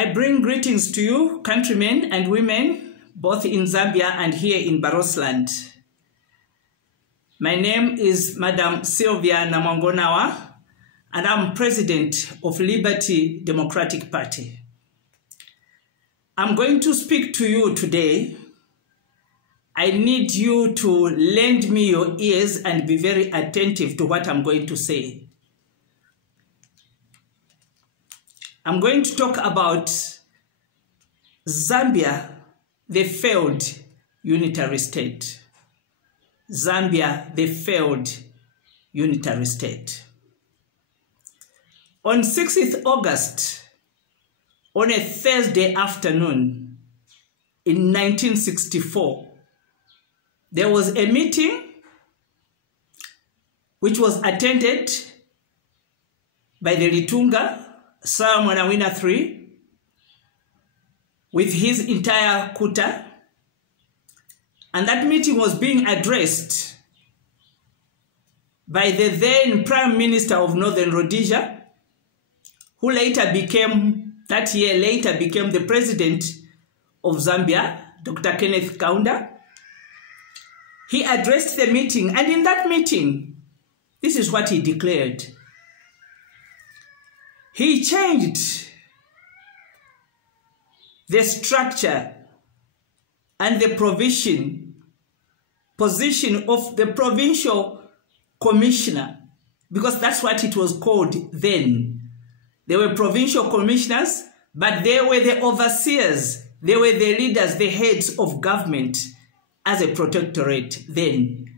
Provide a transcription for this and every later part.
I bring greetings to you, countrymen and women, both in Zambia and here in Barotseland. My name is Madam Sylvia Namwangonawa, and I'm President of Liberty Democratic Party. I'm going to speak to you today. I need you to lend me your ears and be very attentive to what I'm going to say. I'm going to talk about Zambia, the failed unitary state. Zambia, the failed unitary state. On 6th August, on a Thursday afternoon in 1964, there was a meeting which was attended by the Litunga, Sir Mwanawina III, with his entire kuta, and that meeting was being addressed by the then Prime Minister of Northern Rhodesia, who that year later became the President of Zambia, Dr. Kenneth Kaunda. He addressed the meeting, and in that meeting, this is what he declared. He changed the structure and the position of the provincial commissioner, because that's what it was called then. They were provincial commissioners, but they were the overseers. They were the leaders, the heads of government as a protectorate then.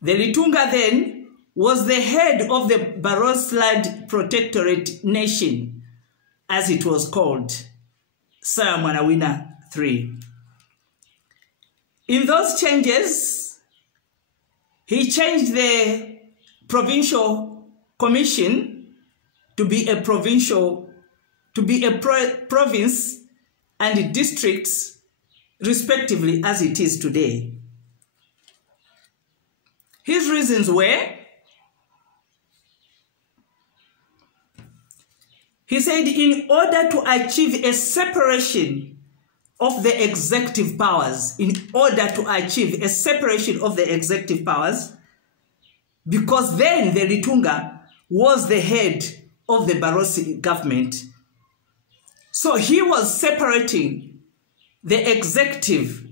The Litunga then was the head of the Barotseland Protectorate Nation, as it was called, Sir Mwanawina III. In those changes, he changed the provincial commission to be a province and districts, respectively, as it is today. His reasons were, he said, in order to achieve a separation of the executive powers, because then the Litunga was the head of the Barotse government. So he was separating the executive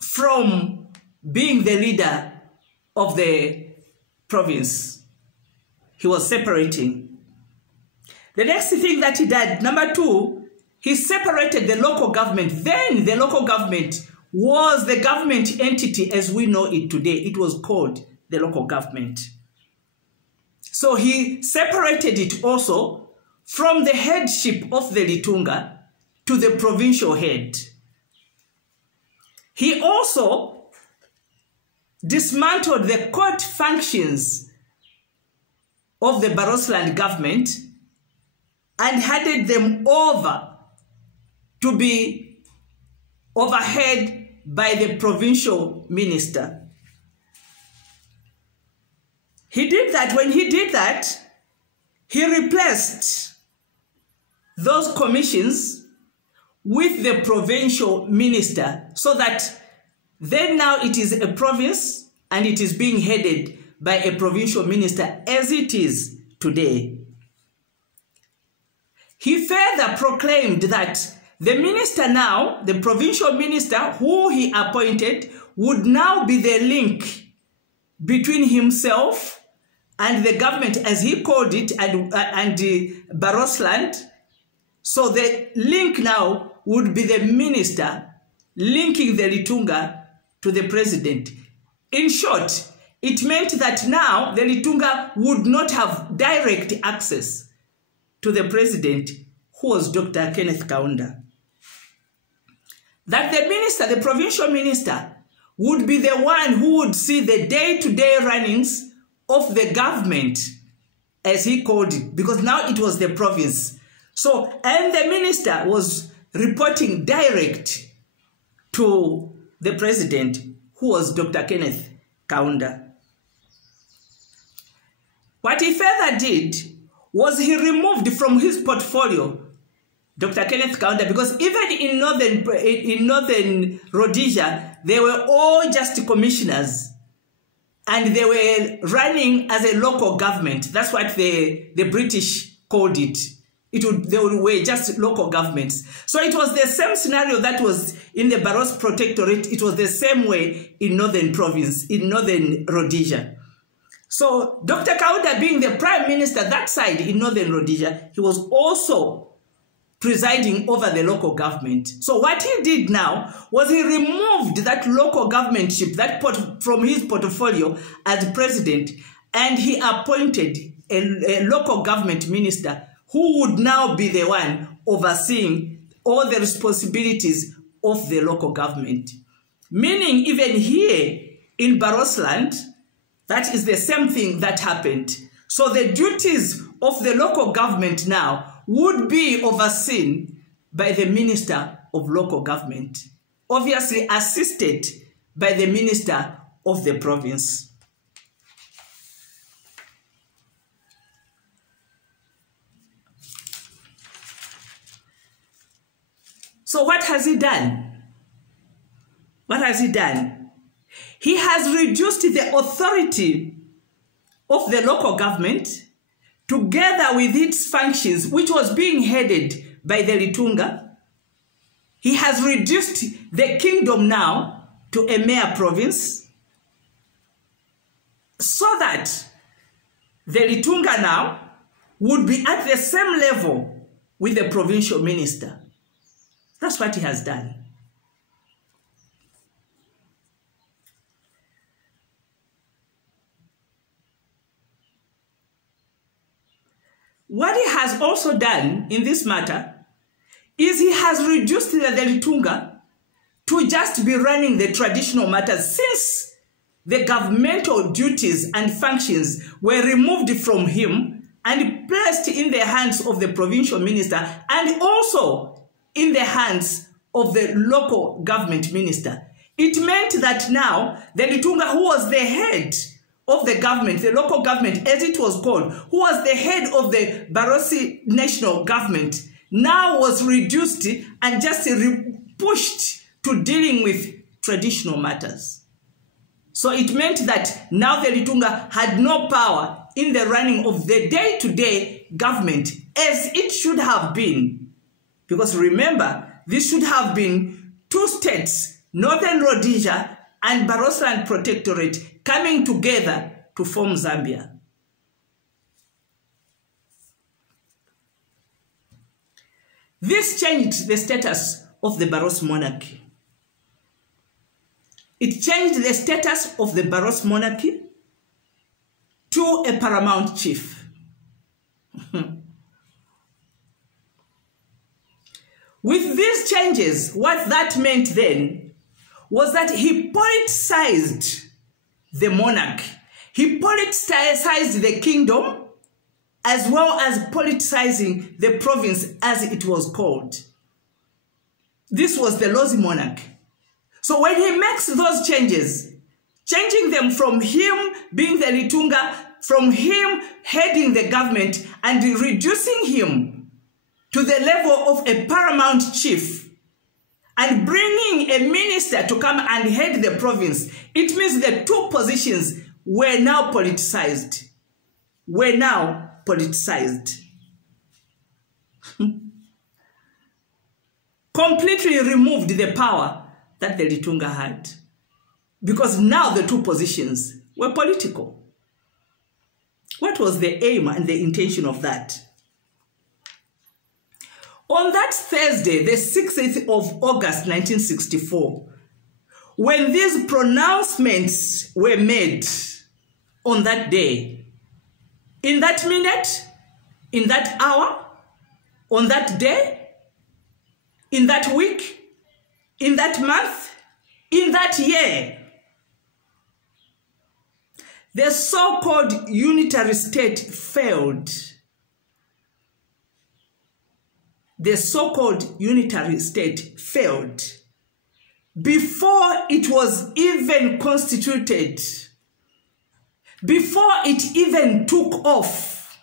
from being the leader of the province. He was separating. The next thing that he did, number two, he separated the local government. Then the local government was the government entity as we know it today. It was called the local government. So he separated it also from the headship of the Litunga to the provincial head. He also dismantled the court functions of the Barotseland government and handed them over to be overhead by the provincial minister. He did that. When he did that, he replaced those commissions with the provincial minister, so that then now it is a province and it is being headed by a provincial minister as it is today. He further proclaimed that the minister now, the provincial minister who he appointed, would now be the link between himself and the government, as he called it, and Barotseland. So the link now would be the minister linking the Litunga to the president. In short, it meant that now the Litunga would not have direct access to the president, who was Dr. Kenneth Kaunda. That the minister, the provincial minister, would be the one who would see the day-to-day runnings of the government, as he called it, because now it was the province. So, and the minister was reporting direct to the president, who was Dr. Kenneth Kaunda. What he further did was he removed from his portfolio Dr. Kenneth Kaunda, because even in northern Rhodesia, they were all just commissioners, and they were running as a local government. That's what the British called it. They were just local governments. So it was the same scenario that was in the Barotse Protectorate. It was the same way in northern province, in northern Rhodesia. So Dr. Kaunda, being the prime minister that side in northern Rhodesia, he was also presiding over the local government. So what he did now was he removed that local governmentship from his portfolio as president, and he appointed a local government minister who would now be the one overseeing all the responsibilities of the local government. Meaning even here in Barotseland, that is the same thing that happened. So the duties of the local government now would be overseen by the Minister of Local Government, obviously assisted by the Minister of the province. So what has he done? What has he done? He has reduced the authority of the local government together with its functions, which was being headed by the Litunga. He has reduced the kingdom now to a mere province, so that the Litunga now would be at the same level with the provincial minister. That's what he has done. What he has also done in this matter is he has reduced the Litunga to just be running the traditional matters, since the governmental duties and functions were removed from him and placed in the hands of the provincial minister, and also in the hands of the local government minister. It meant that now the Litunga, who was the head of the government, the local government as it was called, who was the head of the Barotse national government, now was reduced and just pushed to dealing with traditional matters. So it meant that now the Litunga had no power in the running of the day-to-day government as it should have been. Because remember, this should have been two states, Northern Rhodesia and Barotseland Protectorate, coming together to form Zambia. This changed the status of the Barotse monarchy. It changed the status of the Barotse monarchy to a paramount chief. With these changes, what that meant then was that he politicized the monarch. He politicized the kingdom, as well as politicizing the province as it was called. This was the Lozi monarch. So when he makes those changes, changing them from him being the Litunga, from him heading the government, and reducing him to the level of a paramount chief, and bringing a minister to come and head the province, it means the two positions were now politicized. Completely removed the power that the Litunga had, because now the two positions were political. What was the aim and the intention of that? On that Thursday, the 6th of August, 1964, when these pronouncements were made on that day, in that minute, in that hour, on that day, in that week, in that month, in that year, the so-called unitary state failed. The so-called unitary state failed before it was even constituted, before it even took off.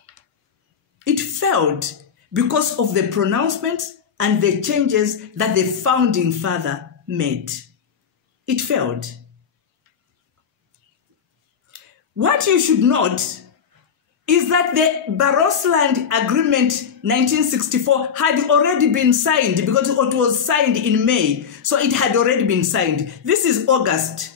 It failed because of the pronouncements and the changes that the founding father made. It failed. What you should note is that the Barotseland Agreement 1964 had already been signed, because it was signed in May, so it had already been signed. This is August.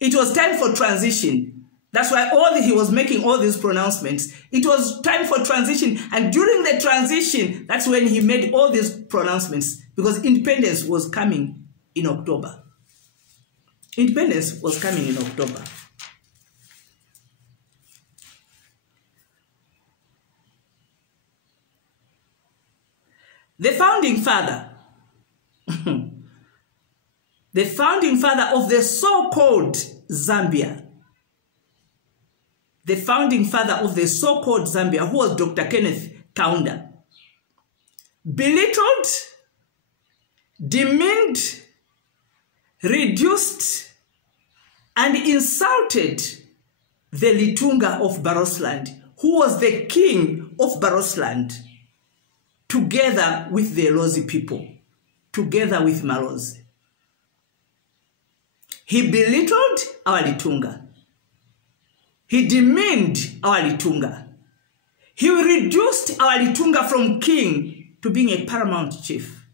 It was time for transition. That's why he was making all these pronouncements. It was time for transition, and during the transition, that's when he made all these pronouncements, because independence was coming in October. Independence was coming in October. The founding father, the founding father of the so-called Zambia, the founding father of the so-called Zambia, who was Dr. Kenneth Kaunda, belittled, demeaned, reduced, and insulted the Litunga of Barotseland, who was the king of Barotseland, together with the Lozi people, together with Malozi. He belittled our Litunga. He demeaned our Litunga. He reduced our Litunga from king to being a paramount chief.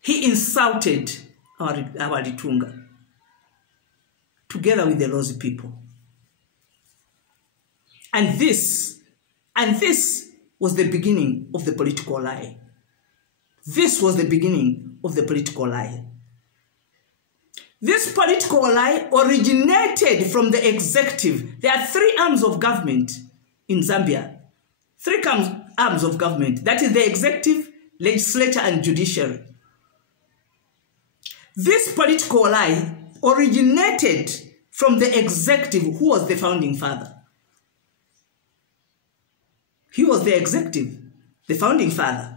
He insulted our Litunga, together with the Lozi people. And this was the beginning of the political lie. This was the beginning of the political lie. This political lie originated from the executive. There are 3 arms of government in Zambia. 3 arms of government. That is the executive, legislature, and judiciary. This political lie originated from the executive, who was the founding father. He was the executive, the founding father.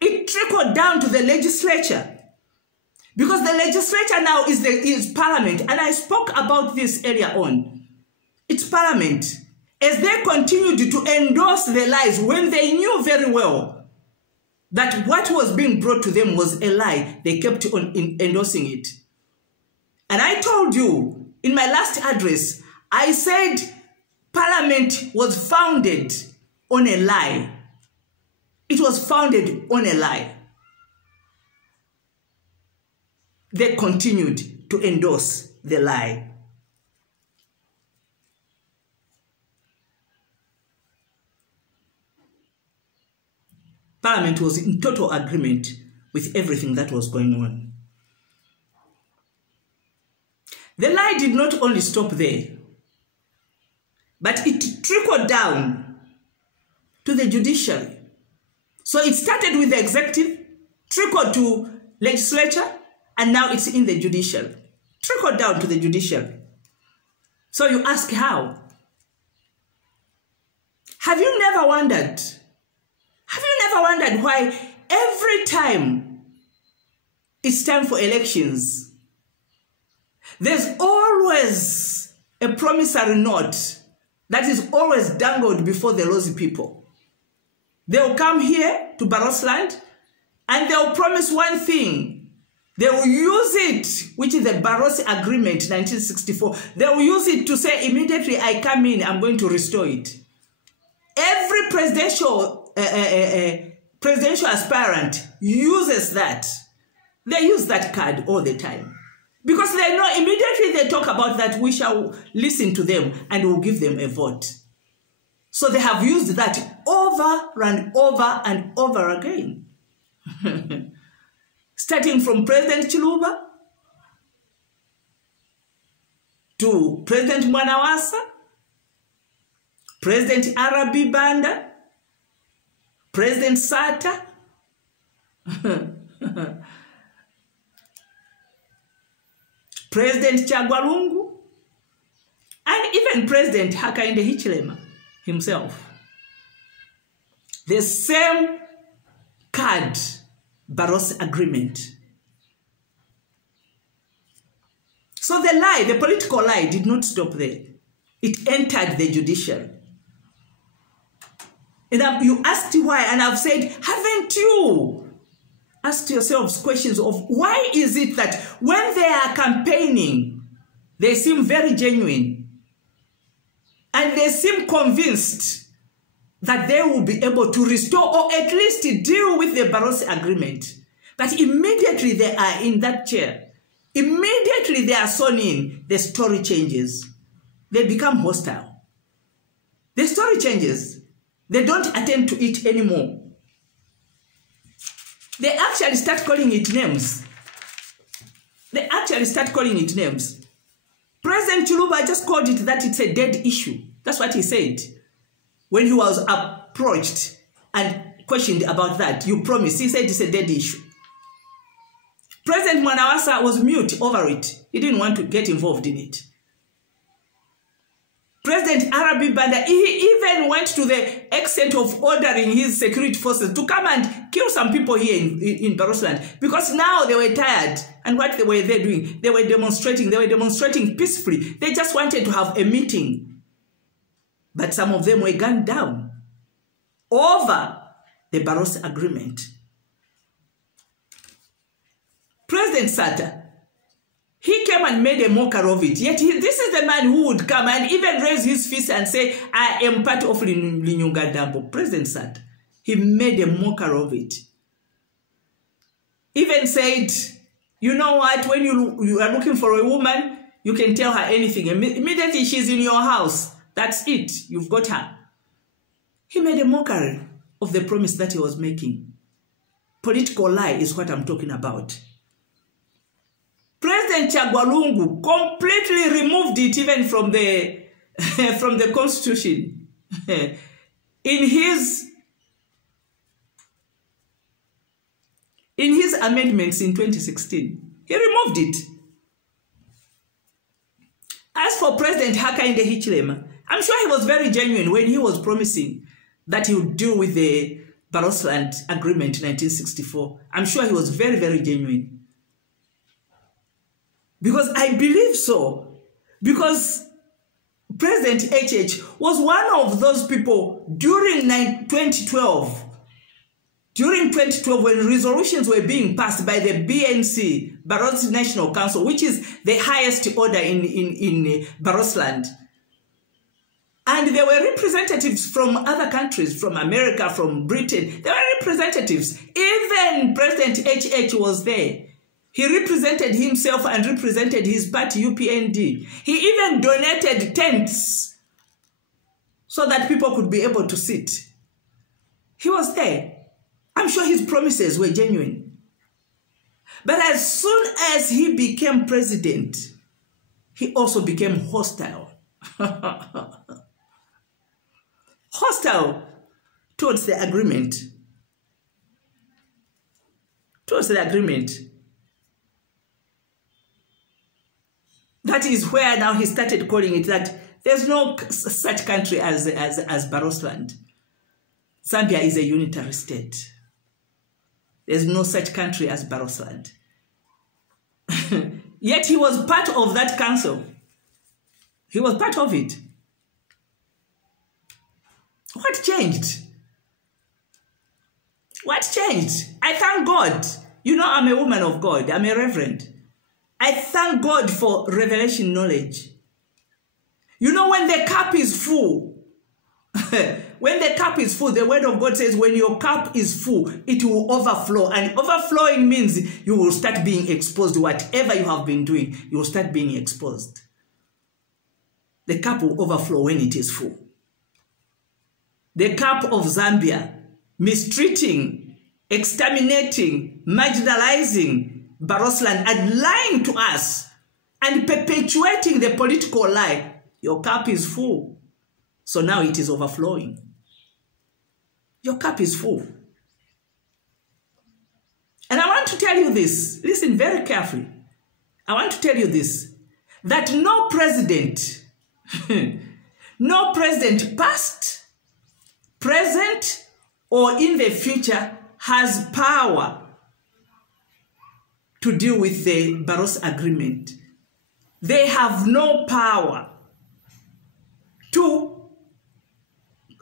It trickled down to the legislature, because the legislature now is parliament, and I spoke about this earlier on. It's parliament. As they continued to endorse the lies when they knew very well that what was being brought to them was a lie, they kept on endorsing it. And I told you in my last address, I said parliament was founded on a lie. It was founded on a lie. They continued to endorse the lie. Parliament was in total agreement with everything that was going on. The lie did not only stop there, but it trickled down to the judiciary. So it started with the executive, trickled to legislature, and now it's in the judiciary. Trickled down to the judiciary. So you ask how? Have you never wondered? Have you never wondered why every time it's time for elections, there's always a promissory note that is always dangled before the Lozi people? They'll come here to Barotseland and they'll promise one thing. They will use it, which is the Barotseland Agreement 1964. They will use it to say, immediately I come in, I'm going to restore it. Every presidential aspirant uses that. They use that card all the time. Because they know immediately they talk about that, we shall listen to them and we'll give them a vote. So they have used that over and over and over again. Starting from President Chiluba to President Mwanawasa, President Arabi Banda, President Sata, President Chagwalungu, and even President Hakainde Hichilema himself. The same card, Barotseland Agreement. So the lie, the political lie, did not stop there. It entered the judiciary. And you asked why, and I've said, haven't you asked yourselves questions of why is it that when they are campaigning, they seem very genuine, and they seem convinced that they will be able to restore or at least deal with the Barotseland agreement. But immediately they are in that chair, immediately they are sewn in, the story changes. They become hostile. The story changes. They don't attend to it anymore. They actually start calling it names. They actually start calling it names. President Chiluba just called it that it's a dead issue. That's what he said. When he was approached and questioned about that, you promised. He said it's a dead issue. President Mwanawasa was mute over it. He didn't want to get involved in it. President Arabi Banda, he even went to the extent of ordering his security forces to come and kill some people here in Barotseland, because now they were tired. And what were they doing? They were demonstrating. They were demonstrating peacefully. They just wanted to have a meeting. But some of them were gunned down over the Barotseland agreement. President Sata, he came and made a mockery of it. Yet this is the man who would come and even raise his fist and say, I am part of Linyunga Dambo. President Sata, he made a mockery of it. Even said, you know what, when you are looking for a woman, you can tell her anything. Immediately she's in your house. That's it. You've got her. He made a mockery of the promise that he was making. Political lie is what I'm talking about. President Chagwalungu completely removed it even from the from the constitution. in his amendments in 2016, he removed it. As for President Hakainde Hichilema, I'm sure he was very genuine when he was promising that he would deal with the Barotseland agreement in 1964. I'm sure he was very, very genuine. Because I believe so. Because President HH was one of those people during 2012. During 2012, when resolutions were being passed by the BNC, Barotseland National Council, which is the highest order in Barotseland. And there were representatives from other countries, from America, from Britain. There were representatives. Even President HH was there. He represented himself and represented his party, UPND. He even donated tents so that people could be able to sit. He was there. I'm sure his promises were genuine. But as soon as he became president, he also became hostile. Hostile towards the agreement. Towards the agreement. That is where now he started calling it that there's no such country as Barotseland. Zambia is a unitary state. There's no such country as Barotseland. Yet he was part of that council. He was part of it. What changed? What changed? I thank God. You know, I'm a woman of God. I'm a reverend. I thank God for revelation knowledge. You know, when the cup is full, when the cup is full, the word of God says when your cup is full, it will overflow. And overflowing means you will start being exposed. Whatever you have been doing, you will start being exposed. The cup will overflow when it is full. The cup of Zambia, mistreating, exterminating, marginalizing Barotseland and lying to us and perpetuating the political lie. Your cup is full. So now it is overflowing. Your cup is full. And I want to tell you this. Listen very carefully. I want to tell you this. That no president, no president past, present, or in the future has power to deal with the Barotseland agreement. They have no power to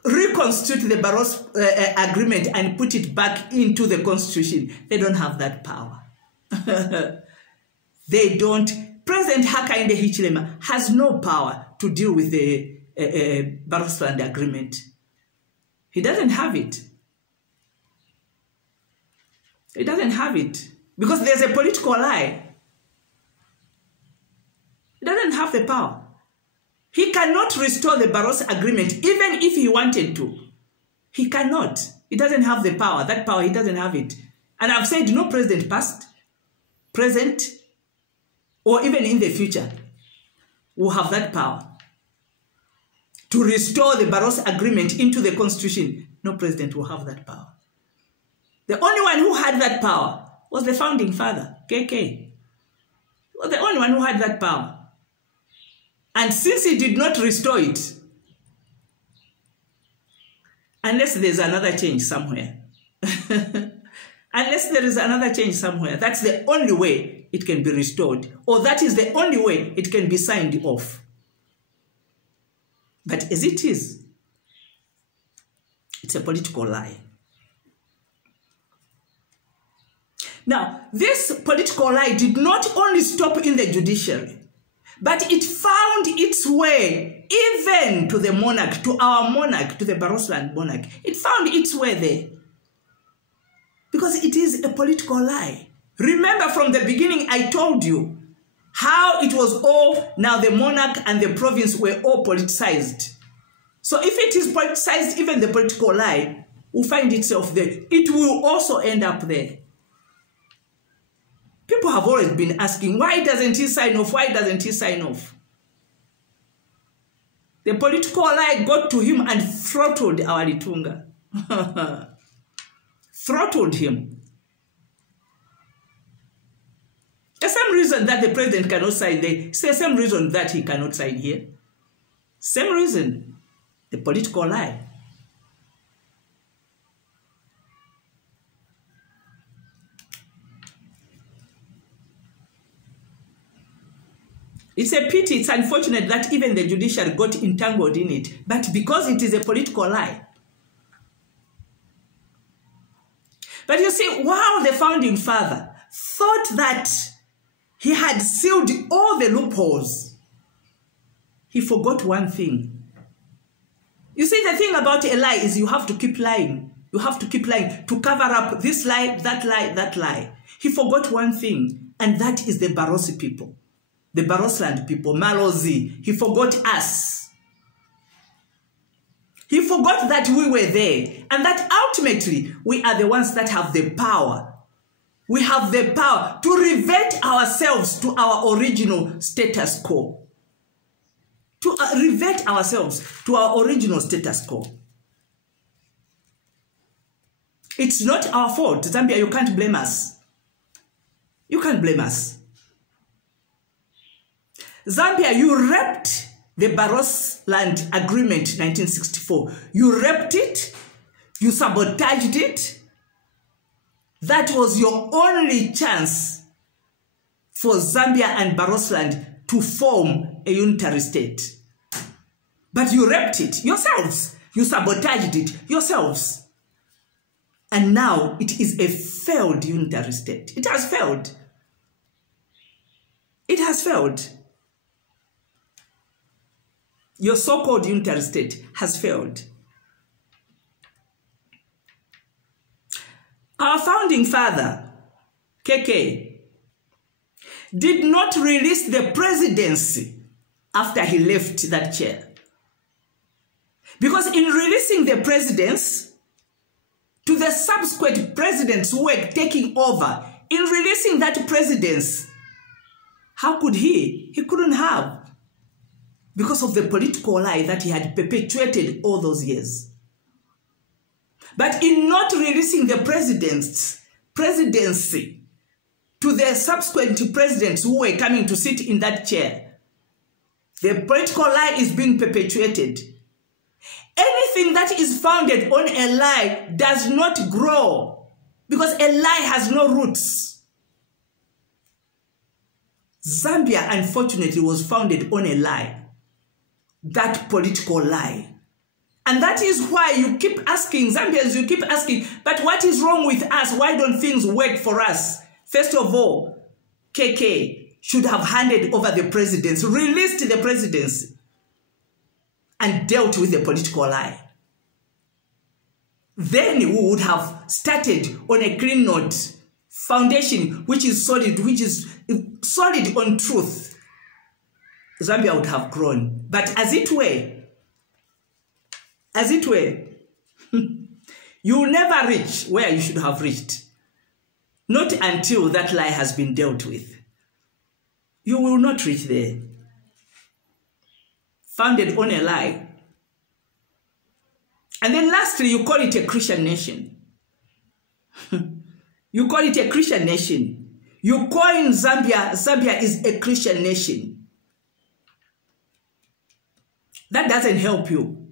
reconstitute the Barotseland agreement and put it back into the constitution. They don't have that power. They don't. President Hakainde Hichilema has no power to deal with the Barotseland agreement. He doesn't have it. He doesn't have it because there's a political lie. He doesn't have the power. He cannot restore the Barotseland agreement even if he wanted to. He cannot. He doesn't have the power. That power, he doesn't have it. And I've said no president past, present, or even in the future will have that power to restore the Barotseland agreement into the constitution. No president will have that power. The only one who had that power was the founding father, KK. He was the only one who had that power. And since he did not restore it, unless there's another change somewhere, unless there is another change somewhere, that's the only way it can be restored, or that is the only way it can be signed off. But as it is, it's a political lie. Now, this political lie did not only stop in the judiciary, but it found its way even to the monarch, to our monarch, to the Barotseland monarch. It found its way there. Because it is a political lie. Remember from the beginning I told you how it was all, now the monarch and the province were all politicized. So if it is politicized, even the political lie will find itself there. It will also end up there. People have always been asking, why doesn't he sign off? Why doesn't he sign off? The political lie got to him and throttled our Litunga. Throttled him. The same reason that the president cannot sign there, it's the same reason that he cannot sign here. Same reason. The political lie. It's a pity, it's unfortunate that even the judiciary got entangled in it, but because it is a political lie. But you see, while the founding father thought that he had sealed all the loopholes, he forgot one thing. You see, the thing about a lie is you have to keep lying. You have to keep lying to cover up this lie, that lie, that lie. He forgot one thing, and that is the Barotseland people. The Barotseland people, Malozi, he forgot us. He forgot that we were there and that ultimately we are the ones that have the power. We have the power to revert ourselves to our original status quo. To revert ourselves to our original status quo. It's not our fault. Zambia, you can't blame us. You can't blame us. Zambia, you raped the Barotseland Agreement 1964. You raped it. You sabotaged it. That was your only chance for Zambia and Barotseland to form a unitary state. But you raped it yourselves. You sabotaged it yourselves. And now it is a failed unitary state. It has failed. It has failed. Your so-called unitary state has failed. Our founding father, KK, did not release the presidency after he left that chair. Because in releasing the presidency to the subsequent presidents who were taking over, in releasing that presidency, how could he? He couldn't have. Because of the political lie that he had perpetuated all those years. But in not releasing the presidency to the subsequent presidents who were coming to sit in that chair, the political lie is being perpetuated. Anything that is founded on a lie does not grow because a lie has no roots. Zambia, unfortunately, was founded on a lie. That political lie. And that is why you keep asking, Zambians, you keep asking, but what is wrong with us? Why don't things work for us? First of all, KK should have handed over the presidency, released the presidency, and dealt with the political lie. Then we would have started on a clean note, foundation which is solid on truth. Zambia would have grown. But as it were, you will never reach where you should have reached. Not until that lie has been dealt with. You will not reach there. Founded on a lie. And then lastly, you call it a Christian nation. You call it a Christian nation. You call in Zambia is a Christian nation. That doesn't help you.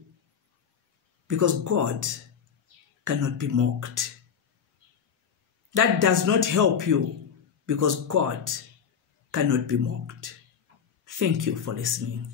Because God cannot be mocked. That does not help you because God cannot be mocked. Thank you for listening.